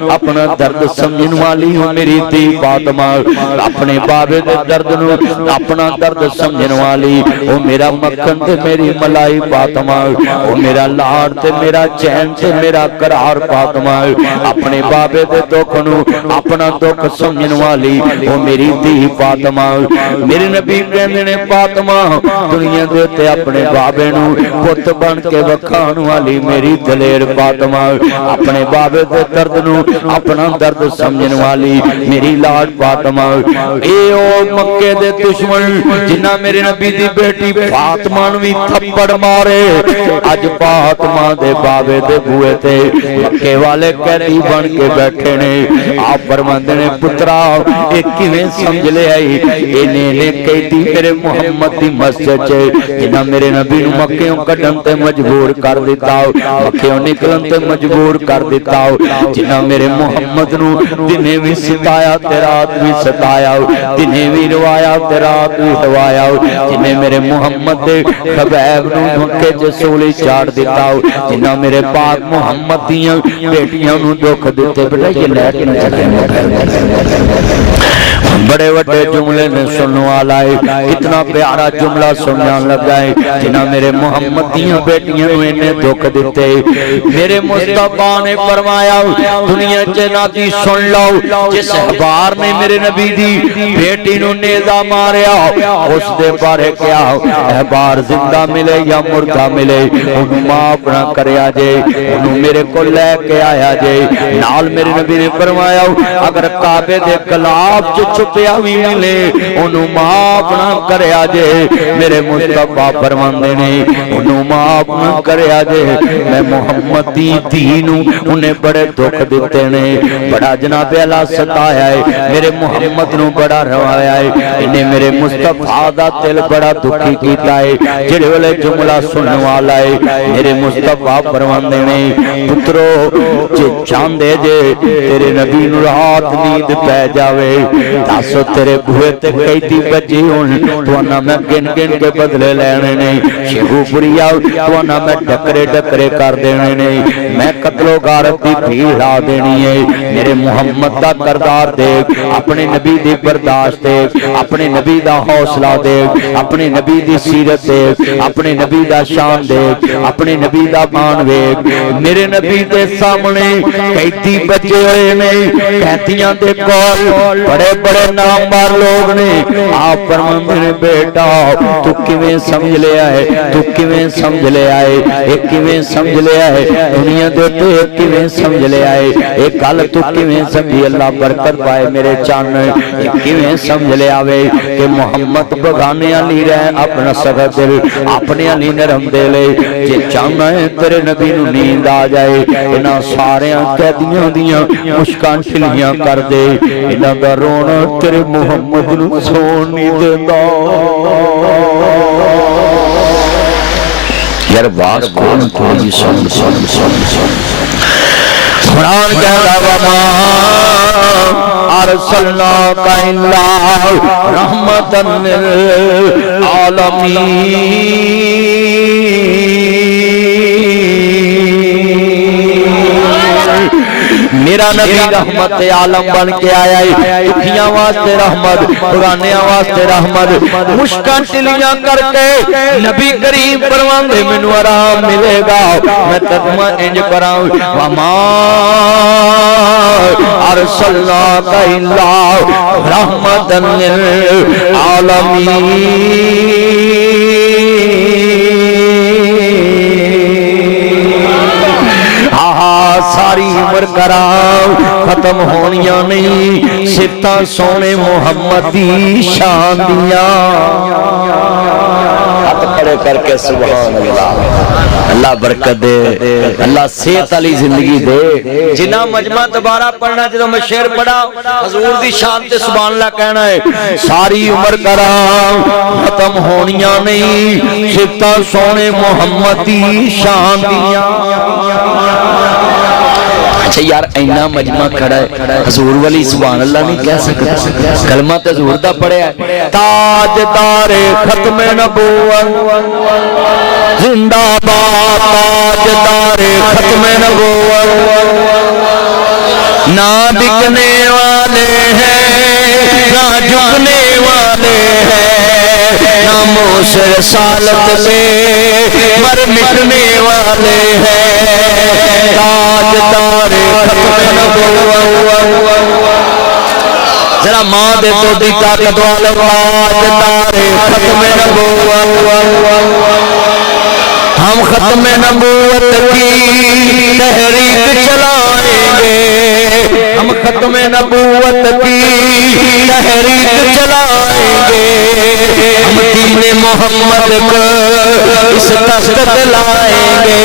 اپنا درد سمجھن والی ہوں میری تھی فاطمہ اپنے بابے دے درد نو اپنا درد سمجھن والی او میرا مکھن تے میری ملائی فاطمہ او میرا لاڑ تے میرا چین تے میرا قرار فاطمہ اپنے بابے دے دکھ نو اپنا دکھ سمجھن والی او میری تھی فاطمہ میرے نبی کہندے نے فاطمہ دنیا دے تے اپنے بابے نو پت بن کے وکھان والی میری دلیر فاطمہ اپنے بابے دے درد نو اپنا درد سمجھن والی میری لاڑ فاطمہ اے او مکے دے دشمن جنہ میرے نبی دی بیٹی فاطمہ نو بھی تھپڑ مارے اج فاطمہ دے بابے دے بوئے تے مکے والے قیدی بن کے بیٹھے نے آپ فرماندے نے پترا اے کیویں سمجھ لے آئی اینے نے قیدی میرے محمد دی مسجد چ جنہ میرے نبی نو مکیوں کڈن تے مجبور کر دیتا مکیوں نکلن تے مجبور کر دیتا جنہ میرے محمد نو دنے بھی ستایا تے رات بھی ستایا دنے بھی روایا تے رات بھی روایا جنہیں میرے محمد دے خبیب نو مکے چ سولی چاڑ دیتا جنہ میرے پاک محمد دیاں بیٹیاں نو دکھ دیتے بیٹا یہ لیٹ نہ چلے بڑے بڑے جملے نے سننے والا ہے اتنا پیارا جملہ سننے لگا ہے جنہ میرے محمد دیاں بیٹیاں نو انہیں دکھ دیتے میرے مصطفیٰ نے فرمایا دنیا چناتی سن لو جس احبار نے میرے نبی دی بیٹی نو نیزہ ماریا اس دے بارے کیا احبار زندہ ملے یا مردہ ملے انہوں معاف نہ کریا جے انہوں میرے کو لے کے آیا جے نال میرے نبی نے فرمایا اگر کعبے دے کلاب جو چھپیا بھی ملے انہوں معاف نہ کریا جے میرے مصطفیٰ فرماندے نے انہوں معاف نہ کریا جے میں محمد دی دینوں انہیں بڑے دکھ دیتے نے بڑا جناب اللہ ستایا ہے میرے محمد نو بڑا روایا ہے انہیں میرے مصطفیٰ دا دل بڑا دکھی کیتا ہے جڑے والے جملہ سننے والا ہے میرے مصطفیٰ فرماندے نے پترو جے چاندے جے تیرے نبی نو رات نیند پہ جاوے تاسو تیرے بھوئے تے قیدی بچی ہون توانا میں گن گن کے بدلے لینے نہیں شیخو پوری آؤ توانا میں ڈکرے ڈکرے کر دینے نہیں میں قتل و غارت دی بھیڑا دینی ہے میرے محمد دا کردار دیکھ اپنے نبی دی برداشت دیکھ اپنے نبی دا حوصلہ دیکھ اپنے نبی دی سیرت دیکھ اپنے نبی دا شان دیکھ اپنے نبی دا مان دیکھ میرے نبی دے سامنے قیدی بچے ہوئے نہیں قیدیاں دے کول بڑے بڑے نامدار لوگ نے آپ فرماندے نے بیٹا تو کیویں سمجھ لے آئے تو کیویں سمجھ لے آئے ایک کیویں سمجھ لے آئے دنیا دے تو ایک کیویں سمجھ لے آئے ایک گل تو کیویں سمجھی اللہ برکت پائے میرے چان ایک کیویں سمجھ لے آوے کہ محمد بغانے علی رہے اپنا سخت دل اپنے علی نرم دے لے جے چاہنا ہے تیرے نبی نو نیند آ جائے انہاں سارے قیدیاں دیاں مشکان چھلیاں کر دے انہاں دا رونا تیرے محمد نو سون نہیں دیندا یار باز کون تھوڑی سن قرآن کہتا وما ارسلناک الا رحمتا للعالمین میرا نبی رحمت عالم بن کے آیا ہے دکھیاں واسطے رحمت بغانیاں واسطے رحمت مشکان ٹلیاں کر کے نبی کریم فرماندے مینوں آرام ملے گا میں ترجمہ انج کراں وما ارسلناک الا رحمتا للعالمین ساری عمر کرام ختم ہونیاں نہیں صفتاں سونے محمد دی شان دیاں ہاتھ کھڑے کر کے سبحان اللہ اللہ برکت دے اللہ صحت والی زندگی دے جنہ مجمع دوبارہ پڑھنا جدو میں شعر پڑھا حضور دی شان تے سبحان اللہ کہنا ہے ساری عمر کرام ختم ہونیاں نہیں صفتاں سونے محمد دی شان دیاں اچھا یار اینا مجمع کھڑا ہے حضور والی سبحان اللہ نہیں کہہ سکتا کلمہ تے حضور دا پڑھے ہے تاجدار ختم نبوت زندہ باد تاجدار ختم نبوت نہ بکنے والے ہیں نہ جھکنے والے ہیں، نہ موس رسالت سے مر مٹنے والے ہیں، تاج دار ختم نبوت ذرا ماں دے تو دی طاقت والے تاج دار ختم نبوت، ہم ختم نبوت کی تحریک چلائیں گے، ہم ختم نبوت کی تحریک چلائیں گے، ہم دین محمد کو اس تخت لائیں گے۔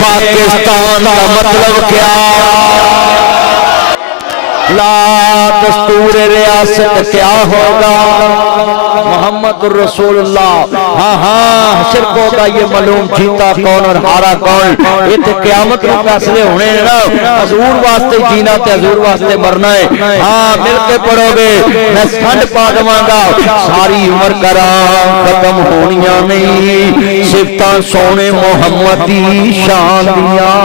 پاکستان کا مطلب کیا؟ لا دستور ریاست کیا ہوگا؟ محمد رسول اللہ۔ ہاں ہاں حشر کو ہوگا یہ معلوم، جیتا کون اور ہارا کون، یہ تو قیامت میں فیصلے ہونے ہیں نا۔ حضور واسطے جینا تے حضور واسطے مرنا ہے۔ ہاں مل کے پڑھو گے، میں سنڈ پا دواں گا، ساری عمر کرام ختم ہونیاں نہیں، صفتاں سونے محمد دی شان دیاں۔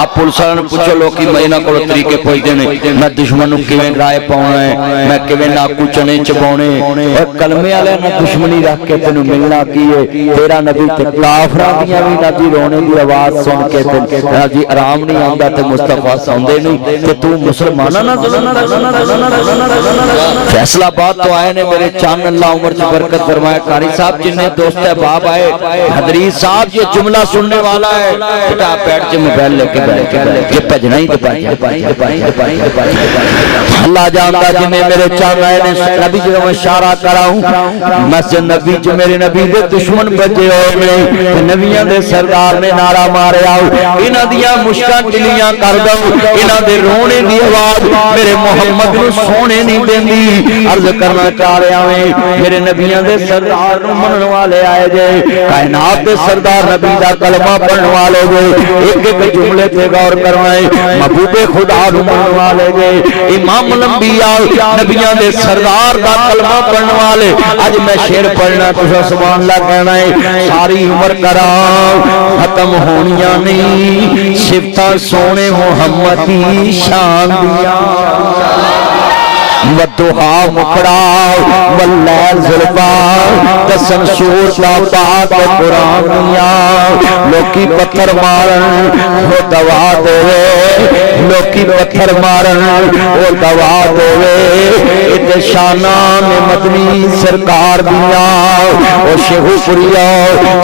آپ پولیساں نے پوچھو لوکی میں انہاں کولوں طریقے پوچھ دینے، میں دشمن نوں کیویں رائے پاؤنا ہے، میں کیویں ناکو چنے چباؤنے، اور کلمے والے نے دشمنی رکھ کے تینوں ملنا کی ہے، تیرا نبی تے کافراں دیاں وی نبی رونے دی آواز سن کے تے جی آرام نہیں آندا تے مصطفیٰ سوندے نہیں تے تو مسلماناں نہ فیصلہ بات تو آئے نے میرے چان اللہ عمر چ برکت فرمائے۔ قاری صاحب جنہیں دوست احباب آئے، حضرت صاحب یہ جملہ سننے والا ہے، بیٹا بیٹھ کے موبائل لے کے کہ پجنا ہی اللہ جانتا جنہیں میرے چاند آئے نے نبی جو میں اشارہ کراؤں، مسجد نبی جو میرے نبی دے دشمن بچے ہوئے میں نبیاں دے سردار نے نعرہ مارے آؤ، انہ دیا مشکان چلیاں کر دو، انہ دے رونے دی آواز میرے محمد نو سونے نہیں دیں دی۔ عرض کرنا چاہ رہے ہیں میرے نبیاں دے سردار نو منن والے آئے جے، کائنات دے سردار نبی دا کلمہ پڑھن والے جے، ایک ایک جملے تے غور کروائے، محبوب خدا رومان والے گے، امام الانبیاء نبیان دے سردار دا کلمہ پڑھن والے، آج میں شعر پڑھنا تو سبحان اللہ کہنا ہے، ساری عمر کرام ختم ہونیاں نہیں، صفتاں سونے محمد کی شان دیاں۔ ودہا مکڑا واللیل ظلفا قسم سور تا پاک قرآنیاں، لوکی پتھر مارن وہ دوا دوے، لوکی پتھر مارن وہ دوا دوے، ات شانان مدنی سرکار دیاں، او شیخو پریا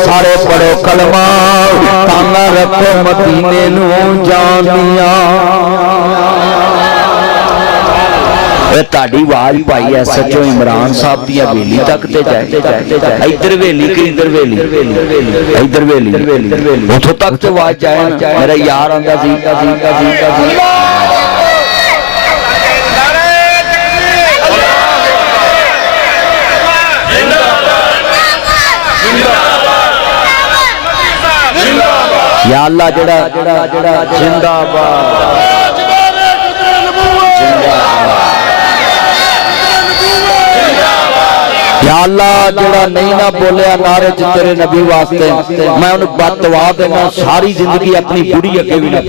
سارے پڑھو کلمہ، تانا رکھو مدینے نو جان دیاں۔ تاڑی واج پائی ایسا جو عمران صاحب دیا ویلی تک تے جائے، ایدر ویلی کی ادھر ویلی، ایدر ویلی اتھو تک تے واج جائے نا، میرا یار آندہ زیکا زیکا زیکا زیکا یا اللہ جڑا زندہ باد یا اللہ جڑا نہیں نہ بولیا نعرے تیرے نبی واسطے، میں انہوں بات دعا دینا ساری زندگی اپنی بڑی اکے بھی نہ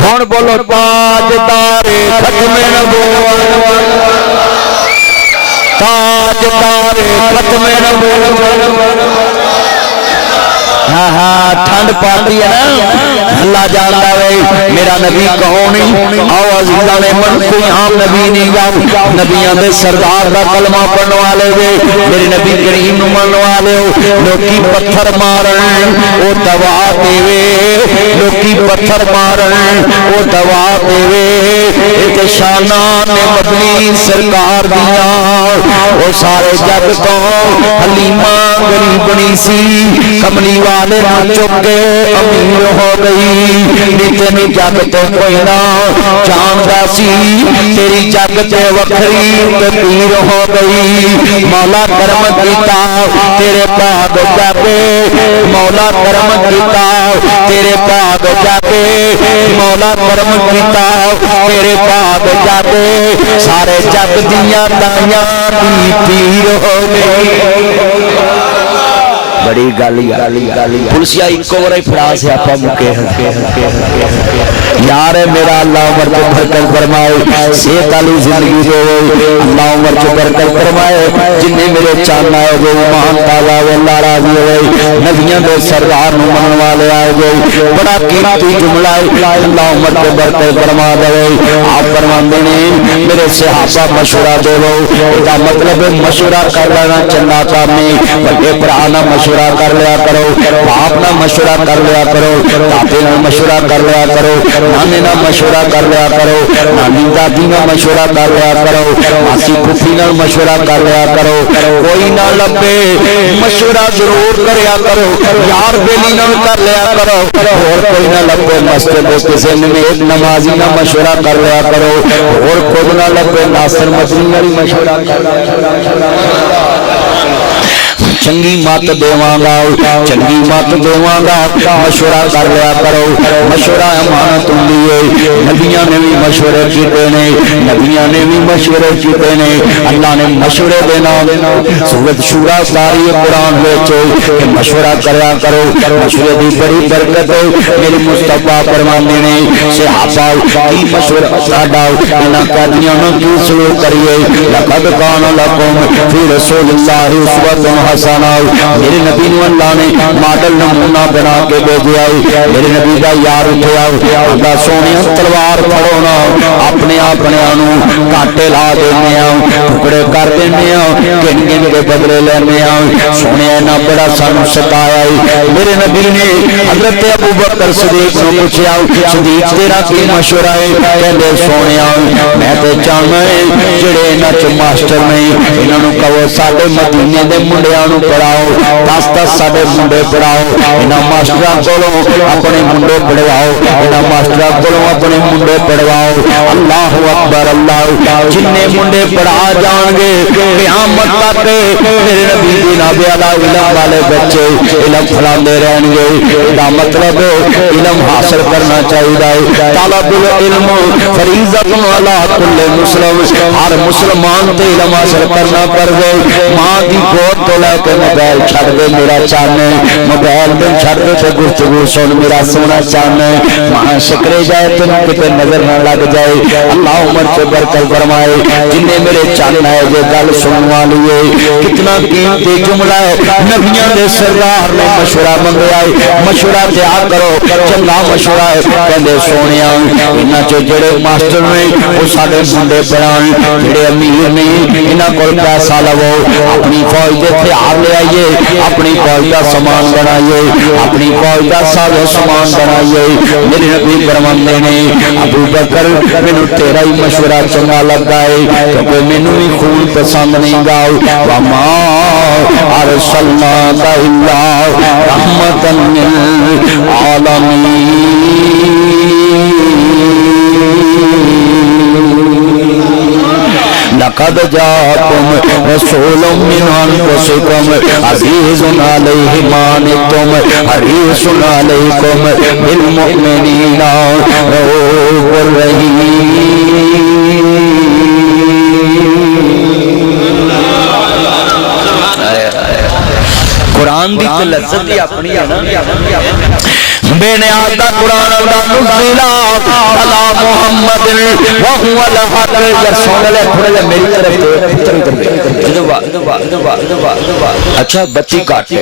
کون بولو تاجدار ختم نبوت، تاجدار ختم نبوت۔ ہاں ہاں ٹھنڈ پاتی ہے نا، اللہ جانتا ہے میرا نبی کون ہی، آو عزیزہ نے من کو یہاں نبی نہیں گا، نبیان دے سردار دا کلمہ پڑھنے والے دے، میرے نبی کریم نو من والے ہو، لوکی پتھر مارن او دوا دیوے، لوکی پتھر مارن او دوا دیوے، ایک شانان مدنی سرکار دیاں، او سارے جگ تو حلیمہ غریبنی سی، کملی والے نہ چکے امیر ہو گئی، نتنی جگ تو کوئی نہ جاندا سی، تیری جگ تے وکھری تیر ہو گئی، مولا کرم کیتا تیرے پاگ جاگے، مولا کرم کیتا تیرے پاگ جاگے، مولا کرم کیتا تیرے پاگ جاگے، سارے جگ دیاں دائیاں دی پیر ہو گئی۔ بڑی گالی پولیسیا ایکو بڑا پھڑا سے آپ مکے یار میرا اللہ عمر کو برکت فرمائے صحت والی زندگی دے اللہ عمر کو برکت فرمائے جن نے میرے چاند آئے گئے ایمان تازہ ہوئے اللہ راضی ہوئے نبیوں دے سردار نو من والے آئے گئے بڑا قیمتی جملہ ہے اللہ عمر کو برکت فرما دے آپ فرماندے نے میرے صحابہ مشورہ دے وہ دا مطلب مشورہ کر لینا چنگا کام نہیں بلکہ پرانا مشورہ کر لیا کرو باپ نہ مشورہ کر لیا کرو دادے نہ مشورہ کر لیا کرو نانے نہ مشورہ کر لیا کرو نانی دادی نہ مشورہ کر لیا کرو ماسی پھوپھی نہ مشورہ کر لیا کرو کوئی نہ لبے مشورہ ضرور کریا کرو یار بیلی نہ کر لیا کرو اور کوئی نہ لبے مسجد کسی میں ایک نمازی نہ مشورہ کر لیا کرو اور خود نہ لبے ناصر مدنی والی مشورہ کر لیا چنگی مات دیواں گا چنگی مات دیواں گا مشورہ کر لیا کرو مشورہ امانت ہوندی ہے نبیاں نے بھی مشورے کیتے نے نبیاں نے بھی مشورے کیتے نے اللہ نے مشورے دینا سورۃ شورا ساری قرآن وچ کہ مشورہ کریا کرو مشورے دی بڑی برکت ہے میرے مصطفیٰ فرماندے نے صحابہ کی مشورہ ساڈا انہاں قیدیاں نوں کی سلوک کریے لقد کان لکم فی رسول اللہ اسوۃ حسنہ میرے نبی نو اللہ نے ماڈل نمونہ بنا کے بھیجا ہے میرے نبی دا یار اٹھیا اللہ سونیا تلوار پھڑو نا اپنے نو کانٹے لا دینے ٹکڑے کر دینے گن گن کے بدلے لینے سونیا نہ بڑا سانو ستایا ہے میرے نبی نے حضرت ابوبکر صدیق نو پوچھیا صدیق تیرا کی مشورہ ہے کہندے سونیا میں تے چاہنا ہے جڑے انہاں چ ماسٹر نہیں انہاں نو کہو ساڈے مدینے دے منڈیاں نو پڑھاؤ 10 ساڈے منڈے پڑھاؤ انہاں ماسٹراں کولوں اپنے منڈے پڑھواؤ انہاں ماسٹراں کولوں اپنے منڈے پڑھواؤ اللہ اکبر اللہ جننے منڈے پڑھا جان گے قیامت تک میرے نبی دی نبی والا علم والے بچے علم پھلاندے رہن گے دا مطلب علم حاصل کرنا چاہیے طالب العلم فریضۃ علی کل مسلم ہر مسلمان تے علم حاصل کرنا پڑے ماں دی گود تو لے کے موبائل چھڑ دے میرا چاہنے موبائل دے چھڑ دے تے گفتگو سن میرا سونا چاہنے ماں شکرے جائے تم کتے نظر نہ لگ جائے اللہ عمر سے برکت فرمائے جن نے میرے چاہنا ہے جو گل سننے والی ہے کتنا قیمتی جملہ ہے نبیوں دے سردار نے مشورہ منگیا ہے مشورہ دیا کرو چنگا مشورہ ہے کہندے سونیا انہاں چ جڑے ماسٹر نے وہ ساڈے منڈے پڑھان جڑے امیر نے انہاں کول پیسہ لو اپنی فوج دے ہتھیار لے آئیے اپنی فوج کا سامان بنائیے اپنی فوج کا ساز و سامان بنائیے میرے نبی فرماندے نے ابو بکر مینوں تیرا ہی مشورہ چنگا لگدا ہے کیونکہ مینوں بھی خون پسند نہیں گا وما ارسلناک الا رحمۃ للعالمین لقد جاءكم رسول من انفسكم عزيز عليه ما عنتم حريص عليكم بالمؤمنين رؤوف رحيم قرآن دی تے لذت ہی اپنی ہے نا بے نیاز دا قرآن دا نزلا علی محمد وهو الحق یا سن لے تھوڑا جا میری طرف اچھا بچی کاٹ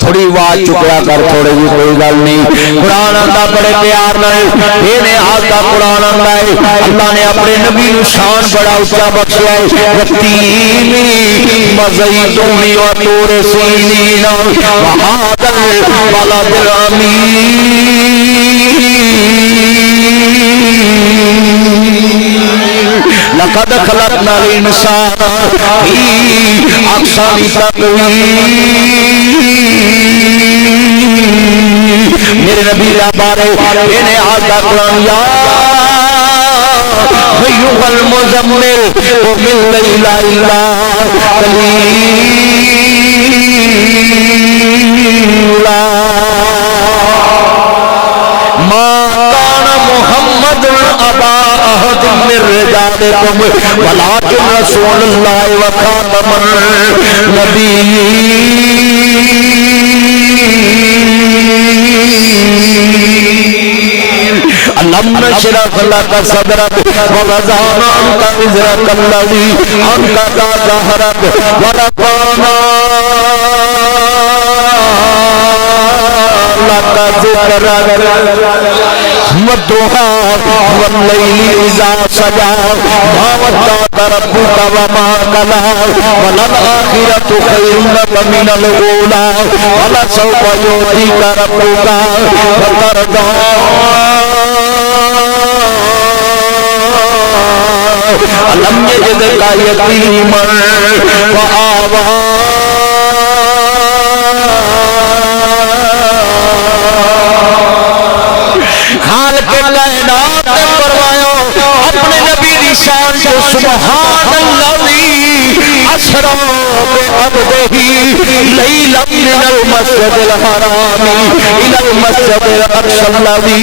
تھوڑی آواز چکیا کر تھوڑی جی کوئی گل نہیں قرآن دا بڑے پیار نال بے نیاز دا قرآن آندا ہے اللہ نے اپنے نبی نو شان بڑا اونچا بخشیا ہے یتیمی مزیدونی و طور سینین وهذا البلد الامین لقد خلقنا الانسان فی احسن تقویم میرے نبی کا بارے انہیں آتا قرآن یا ایوہ المزمل قم اللیل الا قلیلا ما كان محمد ابا احد من رجالكم ولكن رسول الله وخاتم النبيين ألم نشرح لك صدرك ووضعنا عنك وزرك الذي أنقض ظهرك ورفعنا لك ذكرك والضحى والليل إذا سجى ما ودعك ربك وما قلى وللآخرة خير لك من الأولى ولسوف يعطيك ربك فترضى ألم يجدك يتيما فآوى اپنے نبی دی شان جو سبحان الذی اسرا بعبدہ لیلا من المسجد الحرام الى المسجد الاقصى الذي